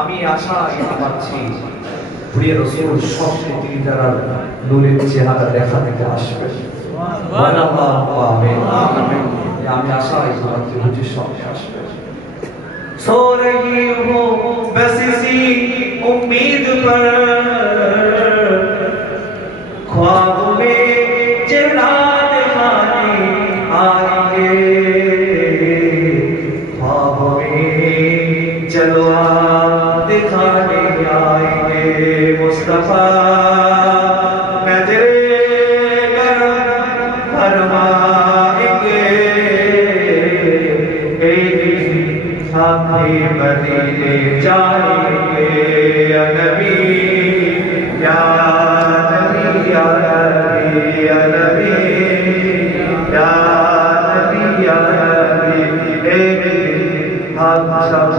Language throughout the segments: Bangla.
আমি আশা পাচ্ছি প্রিয় রাসূল স্বপ্নে তিনি তার নূরের চেহারা দেখা থেকে আসবেন। আমিন। আমি আশা পাচ্ছি হুজুর স্বপ্নে আসবেন। सो रही हूँ बस इसी उम्मीद पर, ख्वाब में चेहरा दिखाने आएंगे, ख्वाब में जलवा दिखाने आएंगे। मुस्तफा नजरे करम फरमाएंगे, साथी मदीने जाएंगे। या नबी या नबी या नबी या नबी या नबी या नबी, एक हम सब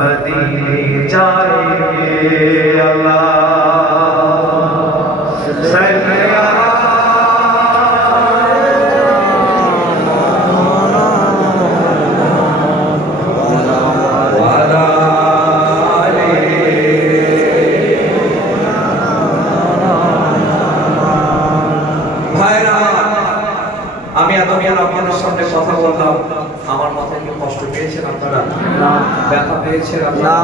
मदीने जाएंगे। अल्लाह কথা বললাম, আমার মাথায় কেউ কষ্ট পেয়েছেন আপনারা? ব্যথা পেয়েছেন আপনারা?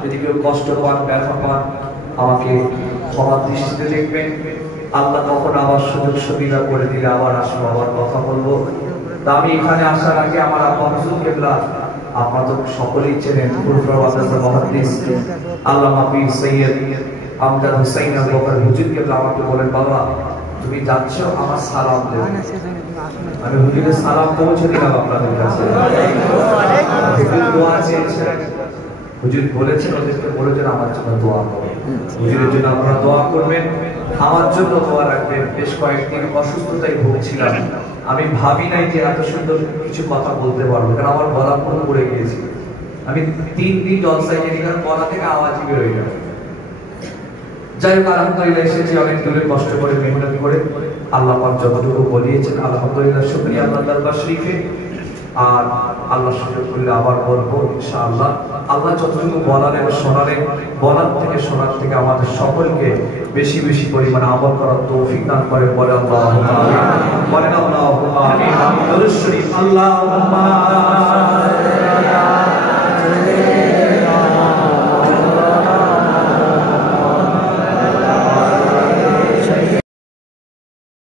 যদি কেউ কষ্ট পান, ব্যথা পান, আমাকে ক্ষমার দৃষ্টিতে দেখবেন। আল্লাহ তখন আবার সুযোগ সুবিধা করে দিলে আবার আসবো, আবার কথা বলবো। তা আমি এখানে আসার আগে আমার আব্বা হুজুর কেবলা, আপনারা তো সকলেই চেনেন, ফুরফুরা মাদ্রাসার মুহাদ্দিস আল্লামা পীর সৈয়দ আমজাদ হোসেন আবু বকর হুজুর কেবলা আমাকে বলেন, বাবা তুমি যাচ্ছ, আমার সালাম দেবে। আমি হুজুরের সালাম পৌঁছে দিলাম আপনাদের কাছে। হুজুর দোয়া চেয়েছেন, হুজুর বলেছেন ওদেরকে বলেছেন আমার জন্য দোয়া করবেন। হুজুরের জন্য আপনারা দোয়া করবেন, আমার জন্য দোয়া রাখবেন। বেশ কয়েকদিন অসুস্থতায় ভুগছিলাম, আমি ভাবি নাই যে এত সুন্দর কিছু কথা বলতে পারবো, কারণ আমার গলা পুরো পড়ে গিয়েছিল। আমি 3 দিন জলসায় গেছি, কারণ গলা থেকে আওয়াজই বেরোয় না। যাই হোক আলহামদুলিল্লাহ এসেছি অনেক দূরে কষ্ট করে মেহনত করে। আল্লাহ পাক যতটুকু বলিয়েছেন আলহামদুলিল্লাহ, শুকরিয়া আল্লাহ দরবার শরীফে। আর আল্লাহ সুযোগ করলে আবার বলবো ইনশাআল্লাহ। আল্লাহ যতটুকু বলালেন শোনালেন, বলার থেকে শোনার থেকে আমাদের সকলকে বেশি বেশি পরিমাণে আমল করার তৌফিক দান করে। বলেন আল্লাহুম্মা আমিন। বলেন আল্লাহুম্মা আমিন। দরুদ শরীফ আল্লাহুম্মা